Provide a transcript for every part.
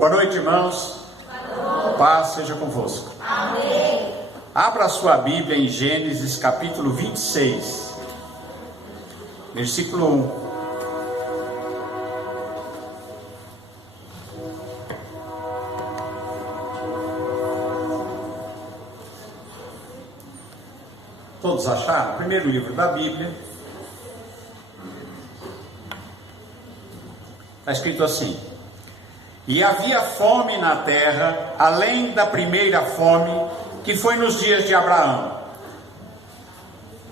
Boa noite, irmãos. Boa noite. Paz seja convosco. Amém. Abra a sua Bíblia em Gênesis capítulo 26, versículo 1. Todos acharam? Primeiro livro da Bíblia. Está escrito assim: E havia fome na terra, além da primeira fome, que foi nos dias de Abraão.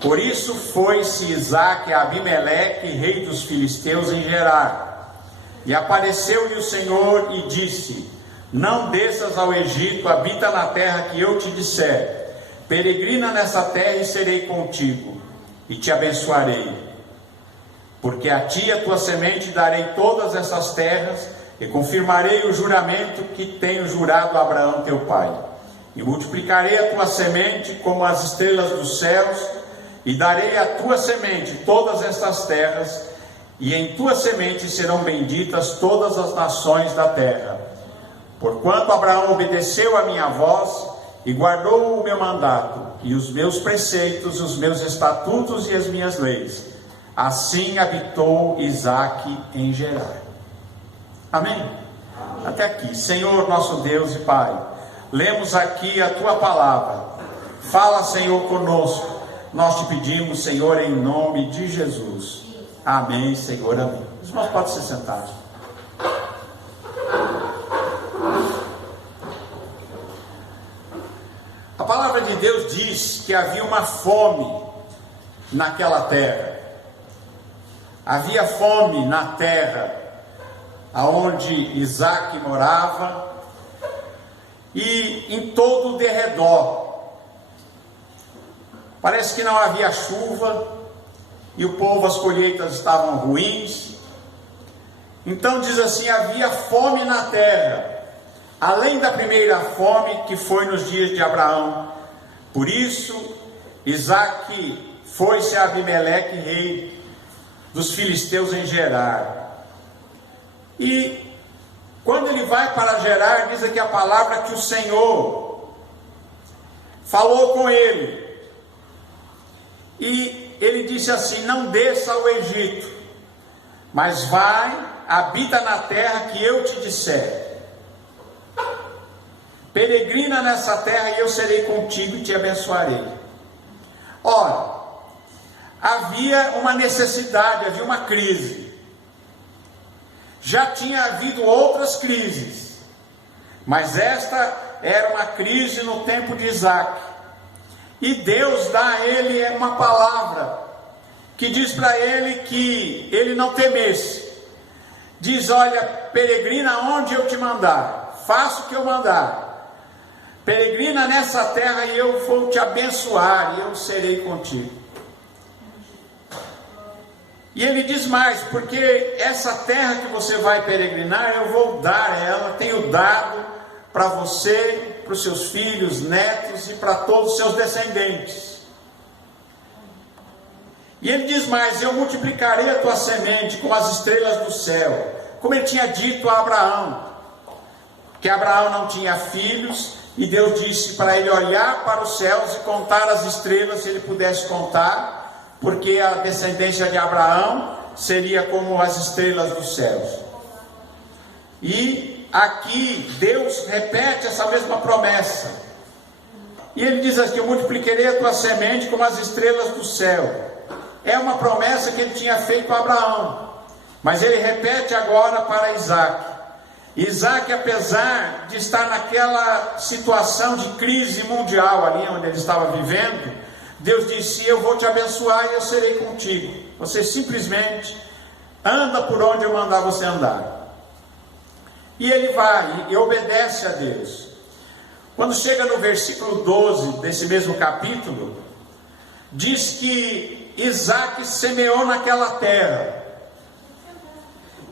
Por isso foi-se Isaque a Abimeleque, rei dos filisteus, em Gerar. E apareceu-lhe o Senhor e disse: Não desças ao Egito, habita na terra que eu te disser. Peregrina nessa terra e serei contigo, e te abençoarei. Porque a ti e a tua semente darei todas essas terras, e confirmarei o juramento que tenho jurado a Abraão teu pai. E multiplicarei a tua semente como as estrelas dos céus, e darei à tua semente todas estas terras, e em tua semente serão benditas todas as nações da terra. Porquanto Abraão obedeceu a minha voz, e guardou o meu mandato, e os meus preceitos, os meus estatutos e as minhas leis, assim habitou Isaque em Gerar. Amém? Amém? Até aqui. Senhor nosso Deus e Pai, lemos aqui a Tua palavra. Fala, Senhor, conosco. Nós te pedimos, Senhor, em nome de Jesus. Amém, Senhor, amém. Os irmãos podem se sentar. A palavra de Deus diz que havia uma fome naquela terra. Havia fome na terra aonde Isaque morava e em todo o derredor. Parece que não havia chuva e o povo, as colheitas estavam ruins. Então diz assim: havia fome na terra, além da primeira fome que foi nos dias de Abraão. Por isso Isaque foi-se a Abimeleque, rei dos filisteus, em Gerar. E quando ele vai para Gerar, diz aqui a palavra que o Senhor falou com ele. E ele disse assim: não desça ao Egito, mas vai, habita na terra que eu te disser. Peregrina nessa terra e eu serei contigo e te abençoarei. Ora, havia uma necessidade, havia uma crise. Já tinha havido outras crises, mas esta era uma crise no tempo de Isaque. E Deus dá a ele uma palavra que diz para ele que ele não temesse. Diz: olha, peregrina onde eu te mandar, faça o que eu mandar. Peregrina nessa terra e eu vou te abençoar e eu serei contigo. E ele diz mais: porque essa terra que você vai peregrinar, eu vou dar ela, tenho dado para você, para os seus filhos, netos e para todos os seus descendentes. E ele diz mais: eu multiplicarei a tua semente como as estrelas do céu, como ele tinha dito a Abraão, que Abraão não tinha filhos, e Deus disse para ele olhar para os céus e contar as estrelas, se ele pudesse contar, porque a descendência de Abraão seria como as estrelas dos céus. E aqui Deus repete essa mesma promessa. E ele diz assim: eu multiplicarei a tua semente como as estrelas do céu. É uma promessa que ele tinha feito a Abraão, mas ele repete agora para Isaque. Isaque, apesar de estar naquela situação de crise mundial ali onde ele estava vivendo, Deus disse: eu vou te abençoar e eu serei contigo. Você simplesmente anda por onde eu mandar você andar. E ele vai e obedece a Deus. Quando chega no versículo 12 desse mesmo capítulo, diz que Isaque semeou naquela terra.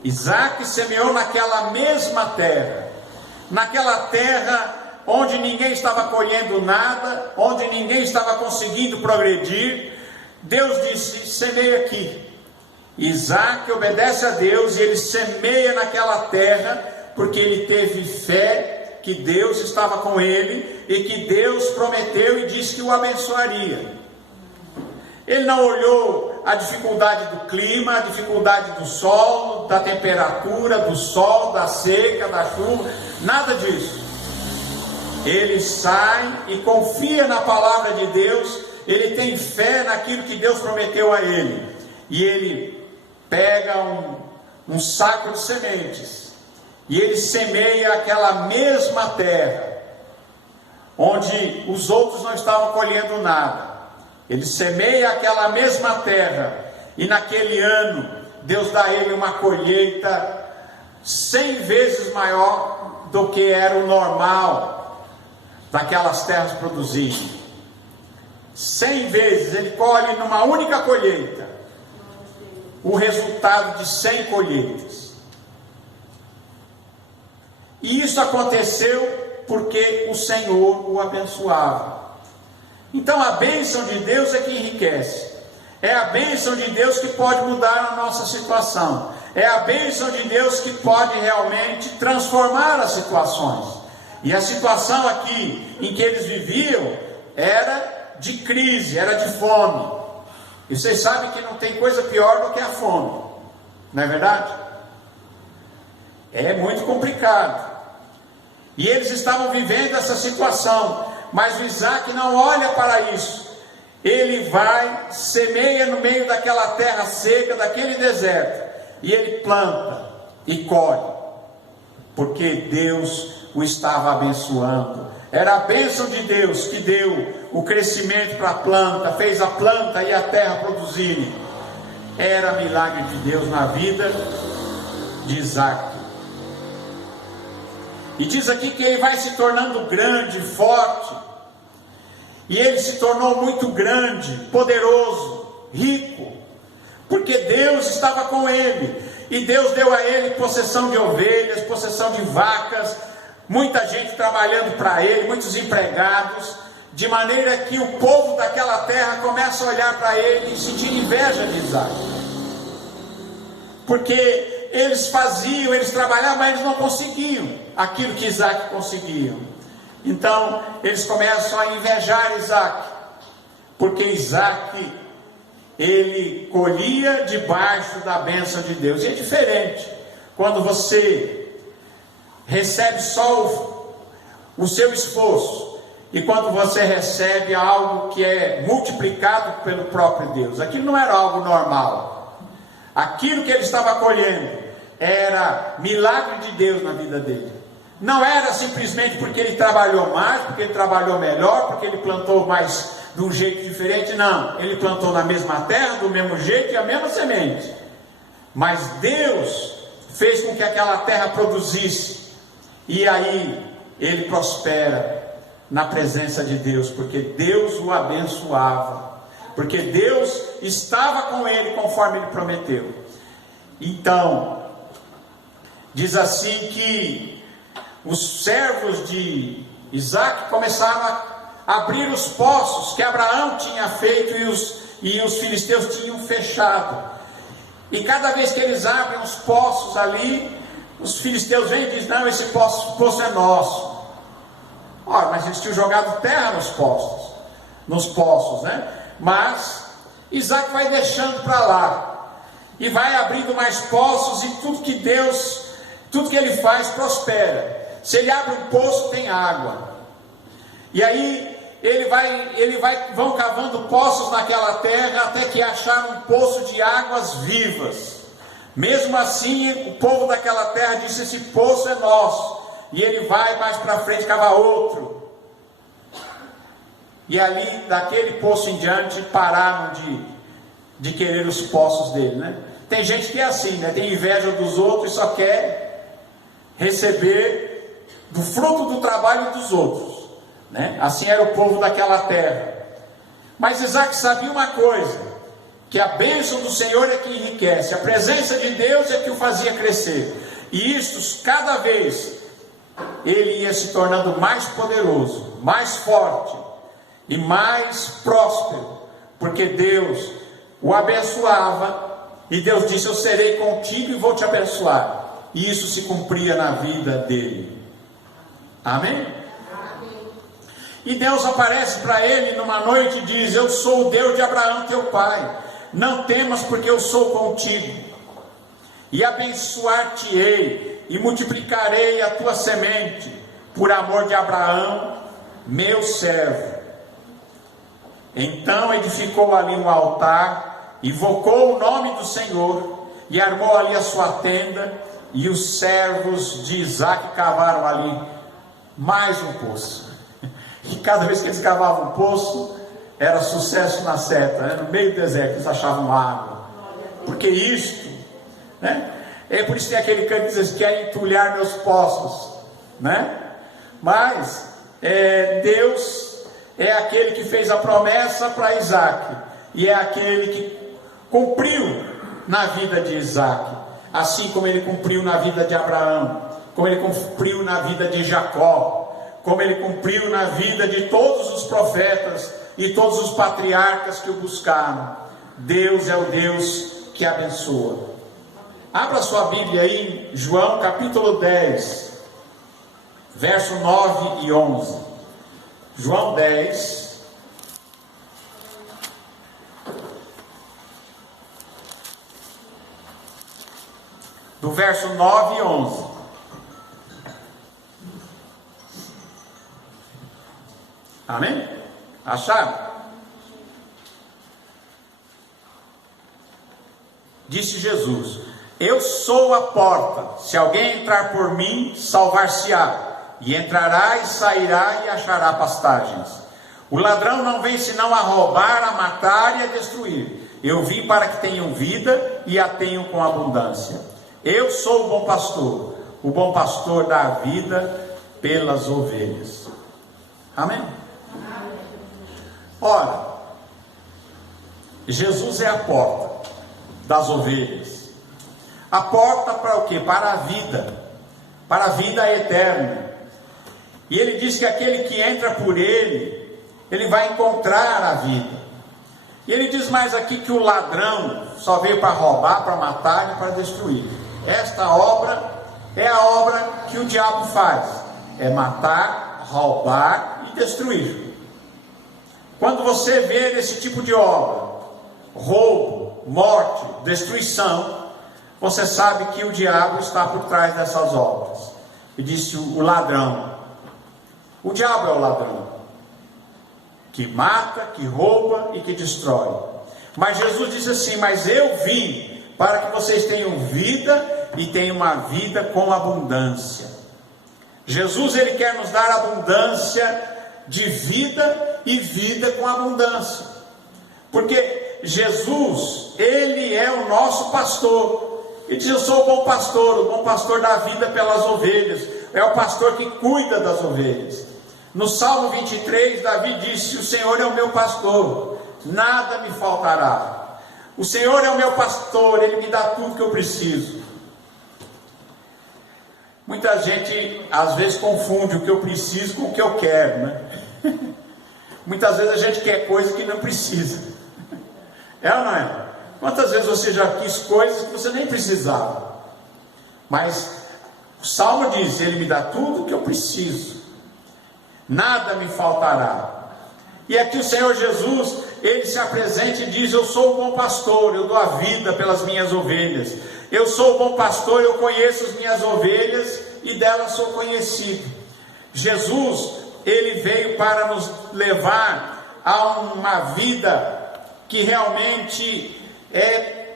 Isaque semeou naquela mesma terra. Naquela terra onde ninguém estava colhendo nada, onde ninguém estava conseguindo progredir. Deus disse: semeia aqui. Isaque obedece a Deus e ele semeia naquela terra, porque ele teve fé que Deus estava com ele e que Deus prometeu e disse que o abençoaria. Ele não olhou a dificuldade do clima, a dificuldade do sol, da temperatura, do sol, da seca, da chuva, nada disso. Ele sai e confia na palavra de Deus, ele tem fé naquilo que Deus prometeu a ele. E ele pega um saco de sementes e ele semeia aquela mesma terra, onde os outros não estavam colhendo nada. Ele semeia aquela mesma terra, e naquele ano, Deus dá a ele uma colheita 100 vezes maior do que era o normal daquelas terras produzirem. 100 vezes, ele colhe numa única colheita o resultado de 100 colheitas. E isso aconteceu porque o Senhor o abençoava. Então a bênção de Deus é que enriquece. É a bênção de Deus que pode mudar a nossa situação. É a bênção de Deus que pode realmente transformar as situações. E a situação aqui em que eles viviam era de crise, era de fome. E vocês sabem que não tem coisa pior do que a fome, não é verdade? É muito complicado. E eles estavam vivendo essa situação. Mas o Isaac não olha para isso. Ele vai, semeia no meio daquela terra seca, daquele deserto, e ele planta e colhe, porque Deus o estava abençoando. Era a bênção de Deus que deu o crescimento para a planta, fez a planta e a terra produzirem. Era milagre de Deus na vida de Isaac. E diz aqui que ele vai se tornando grande, forte. E ele se tornou muito grande, poderoso, rico, porque Deus estava com ele. E Deus deu a ele possessão de ovelhas, possessão de vacas, muita gente trabalhando para ele, muitos empregados, de maneira que o povo daquela terra começa a olhar para ele e sentir inveja de Isaac. Porque eles faziam, eles trabalhavam, mas eles não conseguiam aquilo que Isaac conseguia. Então eles começam a invejar Isaac, porque Isaac, ele colhia debaixo da bênção de Deus. E é diferente quando você recebe só o seu esforço, e quando você recebe algo que é multiplicado pelo próprio Deus. Aquilo não era algo normal. Aquilo que ele estava colhendo era milagre de Deus na vida dele. Não era simplesmente porque ele trabalhou mais, porque ele trabalhou melhor, porque ele plantou mais de um jeito diferente. Não, ele plantou na mesma terra, do mesmo jeito e a mesma semente. Mas Deus fez com que aquela terra produzisse. E aí ele prospera na presença de Deus, porque Deus o abençoava, porque Deus estava com ele conforme ele prometeu. Então, diz assim que os servos de Isaac começaram a abrir os poços que Abraão tinha feito e os filisteus tinham fechado. E cada vez que eles abrem os poços ali, os filisteus vêm e dizem: não, esse poço é nosso. Ora, mas eles tinham jogado terra nos poços, né? Mas Isaac vai deixando para lá e vai abrindo mais poços, e tudo que ele faz prospera. Se ele abre um poço, tem água. E aí vão cavando poços naquela terra até que acharam um poço de águas vivas. Mesmo assim, o povo daquela terra disse: esse poço é nosso. E ele vai mais para frente cavar outro. E ali, daquele poço em diante, pararam de querer os poços dele, né? Tem gente que é assim, né? Tem inveja dos outros e só quer receber do fruto do trabalho dos outros, né? Assim era o povo daquela terra. Mas Isaac sabia uma coisa, que a bênção do Senhor é que enriquece, a presença de Deus é que o fazia crescer. E isso, cada vez, ele ia se tornando mais poderoso, mais forte e mais próspero, porque Deus o abençoava. E Deus disse: eu serei contigo e vou te abençoar. e isso se cumpria na vida dele. Amém? E Deus aparece para ele numa noite e diz: eu sou o Deus de Abraão teu pai, não temas, porque eu sou contigo, e abençoar-te-ei, e multiplicarei a tua semente, por amor de Abraão, meu servo. Então edificou ali um altar, invocou o nome do Senhor, e armou ali a sua tenda, e os servos de Isaac cavaram ali mais um poço. E cada vez que eles cavavam um poço, era sucesso na seta, né? No meio do deserto eles achavam água. Porque isto, né? É por isso que tem aquele canto que diz assim: quer entulhar meus poços, né? Mas Deus é aquele que fez a promessa para Isaac, e é aquele que cumpriu na vida de Isaac, assim como ele cumpriu na vida de Abraão, como ele cumpriu na vida de Jacó, como ele cumpriu na vida de todos os profetas e todos os patriarcas que o buscaram. Deus é o Deus que abençoa. Abra sua Bíblia aí, João capítulo 10, verso 9 e 11. João 10, do verso 9 e 11. Amém? Acharam? Disse Jesus: eu sou a porta, se alguém entrar por mim, salvar-se-á, e entrará e sairá e achará pastagens. O ladrão não vem senão a roubar, a matar e a destruir. Eu vim para que tenham vida e a tenham com abundância. Eu sou o bom pastor dá a vida pelas ovelhas. Amém? Ora, Jesus é a porta das ovelhas. A porta para o quê? Para a vida eterna. E ele diz que aquele que entra por ele, ele vai encontrar a vida. E ele diz mais aqui que o ladrão só veio para roubar, para matar e para destruir. Esta obra é a obra que o diabo faz: é matar, roubar e destruir. Quando você vê esse tipo de obra, roubo, morte, destruição, você sabe que o diabo está por trás dessas obras. E disse o ladrão. O diabo é o ladrão, que mata, que rouba e que destrói. Mas Jesus disse assim: mas eu vim para que vocês tenham vida e tenham uma vida com abundância. Jesus, ele quer nos dar abundância de vida e vida com abundância. Porque Jesus, ele é o nosso pastor. Ele diz: eu sou o bom pastor dá vida pelas ovelhas. É o pastor que cuida das ovelhas. No Salmo 23, Davi disse: o Senhor é o meu pastor, nada me faltará. O Senhor é o meu pastor, ele me dá tudo que eu preciso. Muita gente às vezes confunde o que eu preciso com o que eu quero, né? Muitas vezes a gente quer coisa que não precisa. É ou não é? Quantas vezes você já quis coisas que você nem precisava? Mas o Salmo diz: ele me dá tudo que eu preciso, nada me faltará. E aqui o Senhor Jesus, ele se apresenta e diz: eu sou o bom pastor, eu dou a vida pelas minhas ovelhas. Eu sou o bom pastor, eu conheço as minhas ovelhas e delas sou conhecido. Jesus, ele veio para nos levar a uma vida que realmente é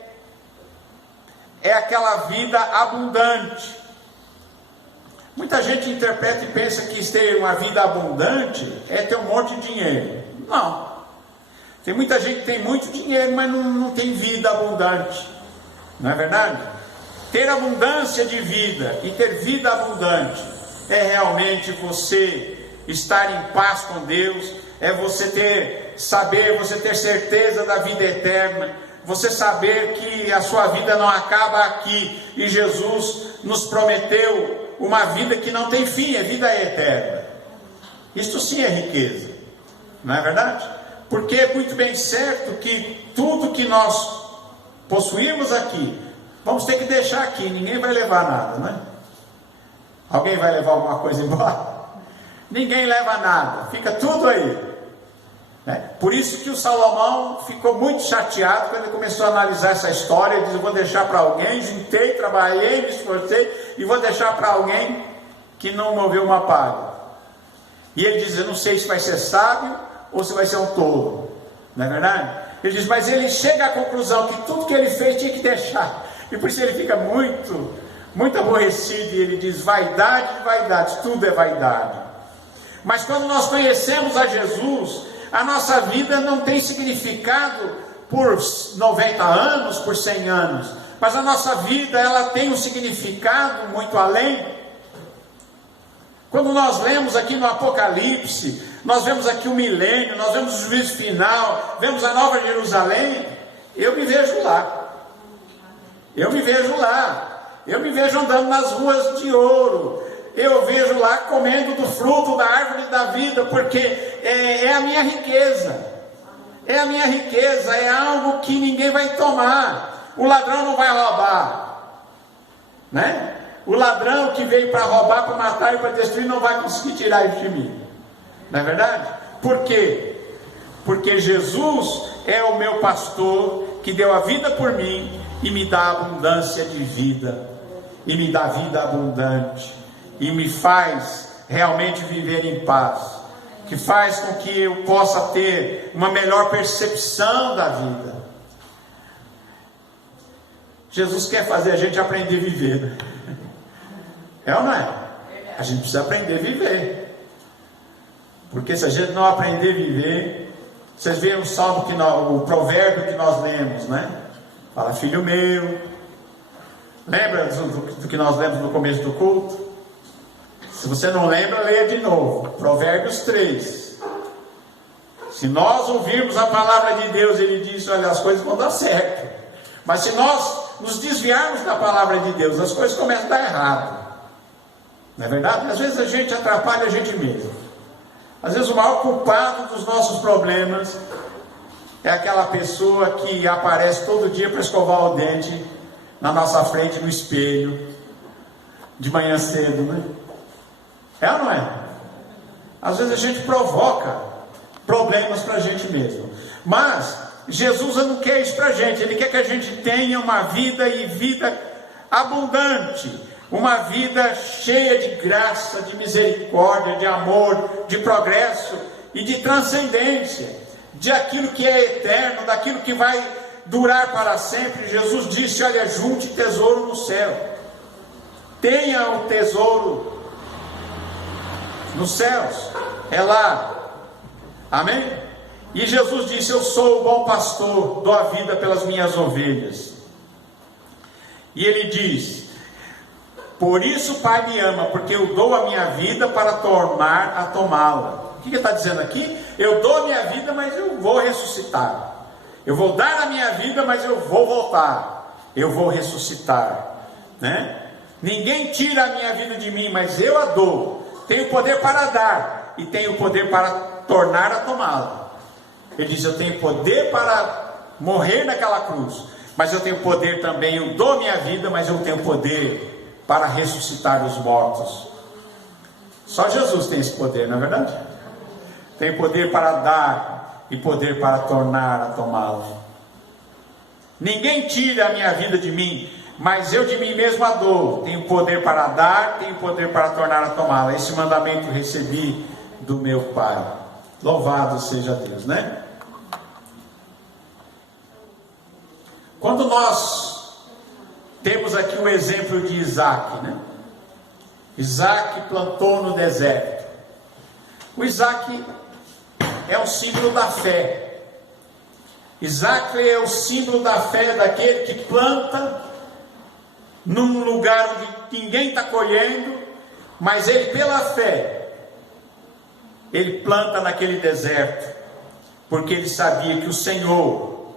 aquela vida abundante. Muita gente interpreta e pensa que ter uma vida abundante é ter um monte de dinheiro. Não. Tem muita gente que tem muito dinheiro, mas não tem vida abundante. Não é verdade? Ter abundância de vida e ter vida abundante é realmente você estar em paz com Deus, é você ter certeza da vida eterna, você saber que a sua vida não acaba aqui, e Jesus nos prometeu uma vida que não tem fim, é vida eterna. Isto sim é riqueza, não é verdade? Porque é muito bem certo que tudo que nós possuímos aqui, vamos ter que deixar aqui, ninguém vai levar nada, né? Alguém vai levar alguma coisa embora? Ninguém leva nada, fica tudo aí. Por isso que o Salomão ficou muito chateado quando ele começou a analisar essa história. Ele diz: eu vou deixar para alguém, juntei, trabalhei, me esforcei, e vou deixar para alguém que não moveu uma palha. E ele diz: eu não sei se vai ser sábio ou se vai ser um tolo, não é verdade? Ele diz: mas ele chega à conclusão que tudo que ele fez tinha que deixar, e por isso ele fica muito aborrecido, e ele diz: vaidade de vaidades, tudo é vaidade. Mas quando nós conhecemos a Jesus, a nossa vida não tem significado por 90 anos, por 100 anos, mas a nossa vida, ela tem um significado muito além. Quando nós lemos aqui no Apocalipse, nós vemos aqui o milênio, nós vemos o juízo final, vemos a Nova Jerusalém, eu me vejo lá, eu me vejo andando nas ruas de ouro, eu vejo lá comendo do fruto da árvore da vida, porque é a minha riqueza, é algo que ninguém vai tomar, o ladrão não vai roubar, né? O ladrão que veio para roubar, para matar e para destruir, não vai conseguir tirar isso de mim, não é verdade? Por quê? Porque Jesus é o meu pastor, que deu a vida por mim, e me dá abundância de vida, e me dá vida abundante, e me faz realmente viver em paz, que faz com que eu possa ter uma melhor percepção da vida. Jesus quer fazer a gente aprender a viver, né? É ou não é? A gente precisa aprender a viver, porque se a gente não aprender a viver, vocês veem o salmo o provérbio que nós lemos, né? Fala: filho meu. Lembra do que nós lemos no começo do culto? Se você não lembra, leia de novo, Provérbios 3. Se nós ouvirmos a palavra de Deus, ele diz: olha, as coisas vão dar certo. Mas se nós nos desviarmos da palavra de Deus, as coisas começam a dar errado, não é verdade? Às vezes a gente atrapalha a gente mesmo. Às vezes o maior culpado dos nossos problemas é aquela pessoa que aparece todo dia para escovar o dente na nossa frente, no espelho, de manhã cedo, né? É ou não é? Às vezes a gente provoca problemas para a gente mesmo. Mas Jesus não quer isso para a gente. Ele quer que a gente tenha uma vida, e vida abundante, uma vida cheia de graça, de misericórdia, de amor, de progresso e de transcendência, de aquilo que é eterno, daquilo que vai durar para sempre. Jesus disse: olha, junte tesouro no céu, tenha o tesouro nos céus, é lá, amém? E Jesus disse: eu sou o bom pastor, dou a vida pelas minhas ovelhas. E ele diz: por isso o Pai me ama, porque eu dou a minha vida para tornar a tomá-la. O que ele está dizendo aqui? Eu dou a minha vida, mas eu vou ressuscitar. Eu vou dar a minha vida, mas eu vou voltar. Eu vou ressuscitar, né? Ninguém tira a minha vida de mim, mas eu a dou. Tenho poder para dar, e tenho poder para tornar a tomá-la. Ele diz: eu tenho poder para morrer naquela cruz, mas eu tenho poder também, eu dou minha vida, mas eu tenho poder para ressuscitar os mortos. Só Jesus tem esse poder, não é verdade? Tem poder para dar e poder para tornar a tomá-la. Ninguém tira a minha vida de mim, mas eu de mim mesmo a dou. Tenho poder para dar, tenho poder para tornar a tomá-la. Esse mandamento recebi do meu Pai. Louvado seja Deus, né? Quando nós temos aqui o exemplo de Isaac, né? Isaac plantou no deserto. O Isaac é o símbolo da fé. Isaac é o símbolo da fé daquele que planta num lugar onde ninguém está colhendo, mas ele, pela fé, ele planta naquele deserto, porque ele sabia que o Senhor,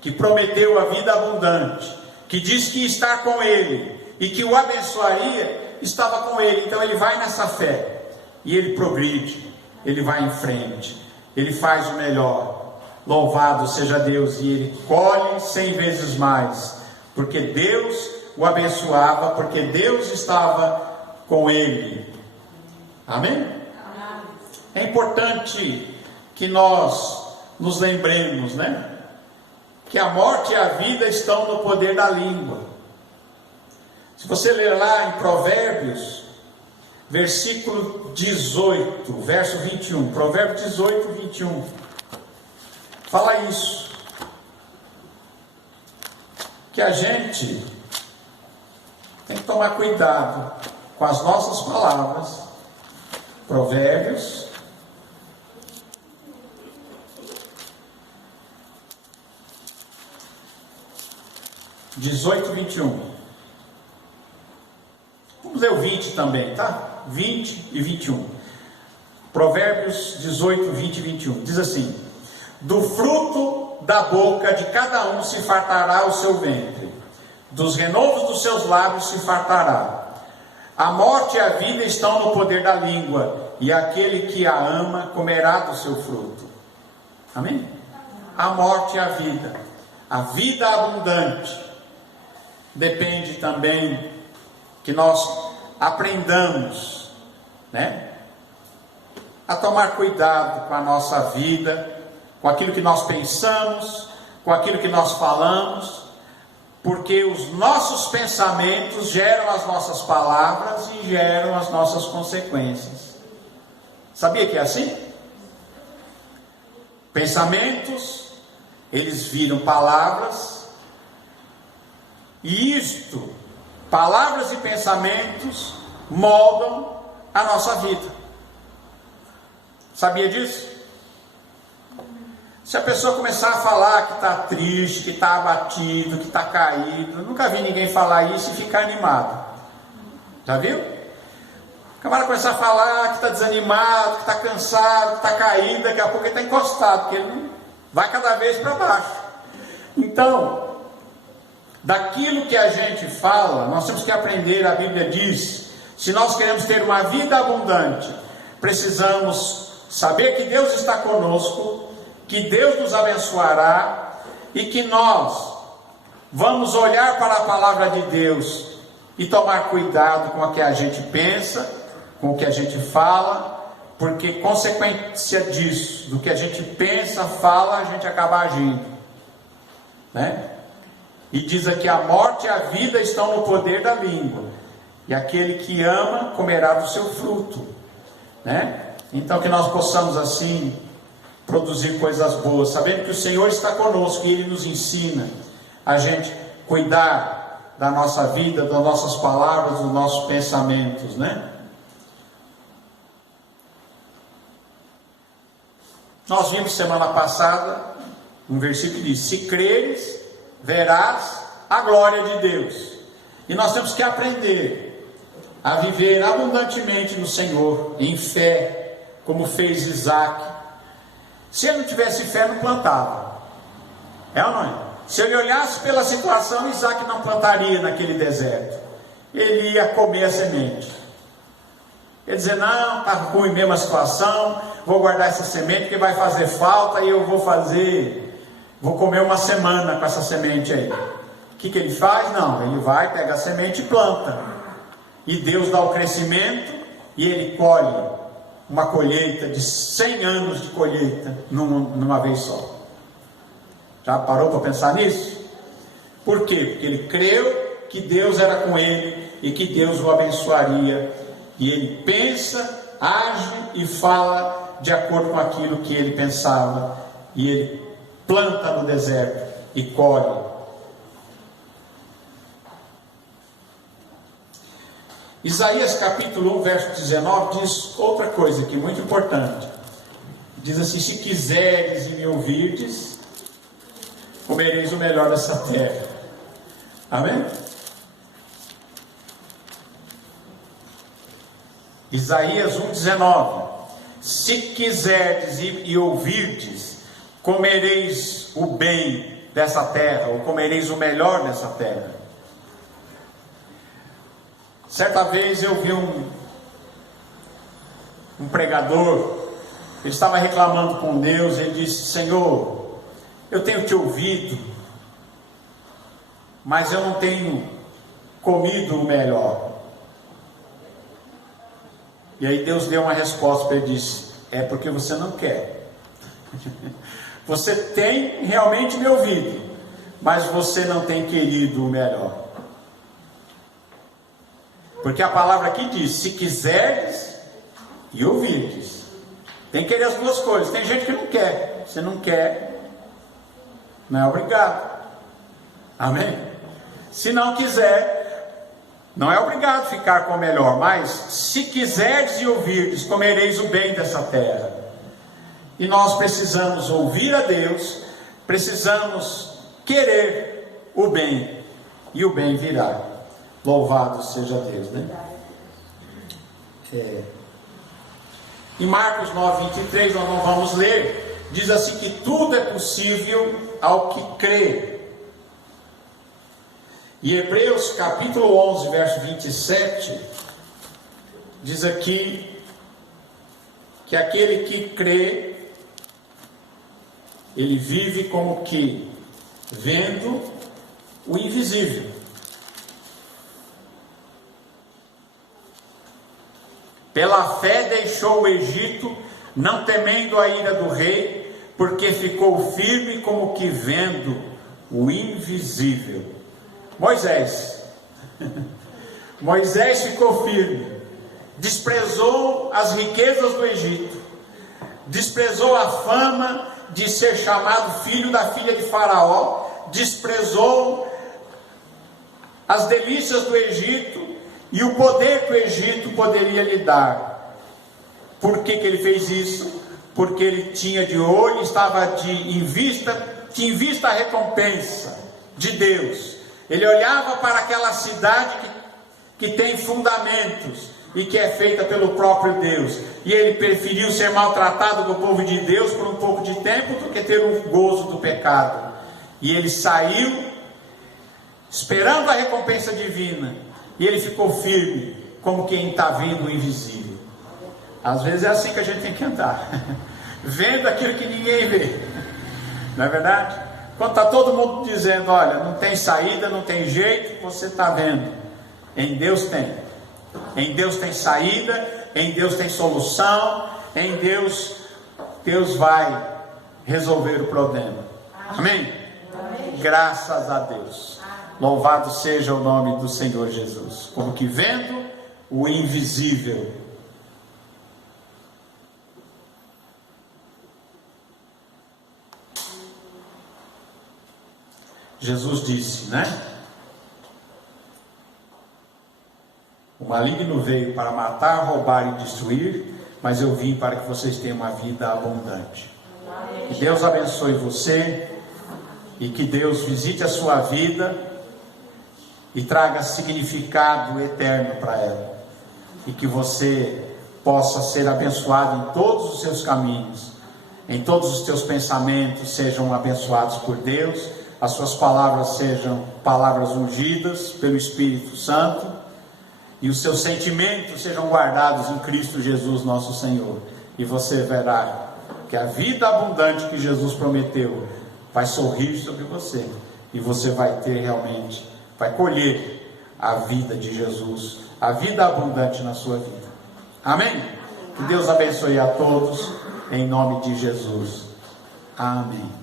que prometeu a vida abundante, que disse que ia estar com ele e que o abençoaria, estava com ele. Então ele vai nessa fé e ele progride, ele vai em frente, ele faz o melhor. Louvado seja Deus, e ele colhe 100 vezes mais porque Deus o abençoava, porque Deus estava com ele. Amém? É importante que nós nos lembremos, né? Que a morte e a vida estão no poder da língua. Se você ler lá em Provérbios, versículo 18, verso 21, Provérbios 18, 21, fala isso, que a gente tem que tomar cuidado com as nossas palavras. Provérbios 18, 21. Vamos ler o 20 também, tá? 20 e 21. Provérbios 18, 20 e 21. Diz assim: do fruto da boca de cada um se fartará o seu ventre, dos renovos dos seus lábios se fartará. A morte e a vida estão no poder da língua, e aquele que a ama comerá do seu fruto. Amém? A morte e a vida abundante, depende também que nós aprendamos, né, a tomar cuidado com a nossa vida, com aquilo que nós pensamos, com aquilo que nós falamos, porque os nossos pensamentos geram as nossas palavras e geram as nossas consequências. Sabia que é assim? Pensamentos, eles viram palavras, e isto, palavras e pensamentos, moldam a nossa vida. Sabia disso? Se a pessoa começar a falar que está triste, que está abatido, que está caído, eu nunca vi ninguém falar isso e ficar animado. Já viu? O camarada começar a falar que está desanimado, que está cansado, que está caído, daqui a pouco ele está encostado, porque ele vai cada vez para baixo. Então, daquilo que a gente fala, nós temos que aprender. A Bíblia diz, se nós queremos ter uma vida abundante, precisamos saber que Deus está conosco, que Deus nos abençoará, e que nós vamos olhar para a palavra de Deus e tomar cuidado com o que a gente pensa, com o que a gente fala, porque consequência disso, do que a gente pensa, fala, a gente acaba agindo, né? E diz aqui: a morte e a vida estão no poder da língua, e aquele que ama comerá do seu fruto, né? Então que nós possamos assim produzir coisas boas, sabendo que o Senhor está conosco e Ele nos ensina a gente cuidar da nossa vida, das nossas palavras, dos nossos pensamentos, né? Nós vimos semana passada um versículo que diz: se creres, verás a glória de Deus. E nós temos que aprender a viver abundantemente no Senhor, em fé, como fez Isaac. Se ele não tivesse fé, não plantava. É ou não é? Se ele olhasse pela situação, Isaac não plantaria naquele deserto. Ele ia comer a semente. Ele dizia: não, está ruim mesmo a situação, vou guardar essa semente que vai fazer falta, e eu vou comer uma semana com essa semente aí. O que ele faz? Não, ele vai, pega a semente e planta. E Deus dá o crescimento, e ele colhe uma colheita de 100 anos de colheita numa vez só. Já parou para pensar nisso? Por quê? Porque ele creu que Deus era com ele e que Deus o abençoaria, e ele pensa, age e fala de acordo com aquilo que ele pensava, e ele planta no deserto e colhe. Isaías capítulo 1, verso 19 diz outra coisa aqui muito importante. Diz assim: se quiseres e me ouvirdes, comereis o melhor dessa terra. Amém? Isaías 1, 19: se quiserdes e ouvirdes, comereis o bem dessa terra, ou comereis o melhor dessa terra. Certa vez eu vi um pregador, ele estava reclamando com Deus. Ele disse: Senhor, eu tenho te ouvido, mas eu não tenho comido o melhor. E aí Deus deu uma resposta para ele, disse: é porque você não quer. Você tem realmente me ouvido, mas você não tem querido o melhor. Porque a palavra aqui diz: se quiseres e ouvirdes. Tem que querer as duas coisas. Tem gente que não quer. Você não quer, não é obrigado. Amém? Se não quiser, não é obrigado ficar com o melhor. Mas se quiserdes e ouvirdes, comereis o bem dessa terra. E nós precisamos ouvir a Deus, precisamos querer o bem, e o bem virá. Louvado seja Deus, né? Em Marcos 9:23, nós não vamos ler, diz assim que tudo é possível ao que crê. E Hebreus capítulo 11, verso 27, diz aqui que aquele que crê, ele vive como que vendo o invisível. Pela fé deixou o Egito, não temendo a ira do rei, porque ficou firme como que vendo o invisível. Moisés ficou firme, desprezou as riquezas do Egito, desprezou a fama de ser chamado filho da filha de Faraó, desprezou as delícias do Egito e o poder que o Egito poderia lhe dar. Por que ele fez isso? Porque ele tinha de olho, tinha em vista a recompensa de Deus. Ele olhava para aquela cidade que tem fundamentos e que é feita pelo próprio Deus, e ele preferiu ser maltratado do povo de Deus por um pouco de tempo do que ter o gozo do pecado. E ele saiu esperando a recompensa divina, e ele ficou firme como quem está vendo o invisível. Às vezes é assim que a gente tem que andar, vendo aquilo que ninguém vê, não é verdade? Quando está todo mundo dizendo: olha, não tem saída, não tem jeito, você está vendo. Em Deus tem. Em Deus tem saída, em Deus tem solução, em Deus vai resolver o problema. Amém? Amém. Graças a Deus. Louvado seja o nome do Senhor Jesus. Como que vendo o invisível. Jesus disse, né? O maligno veio para matar, roubar e destruir, mas eu vim para que vocês tenham uma vida abundante. Que Deus abençoe você e que Deus visite a sua vida e traga significado eterno para ela, e que você possa ser abençoado em todos os seus caminhos, em todos os teus pensamentos sejam abençoados por Deus, as suas palavras sejam palavras ungidas pelo Espírito Santo, e os seus sentimentos sejam guardados em Cristo Jesus nosso Senhor, e você verá que a vida abundante que Jesus prometeu vai sorrir sobre você, e você vai ter realmente, vai colher a vida de Jesus, a vida abundante na sua vida. Amém? Que Deus abençoe a todos, em nome de Jesus. Amém.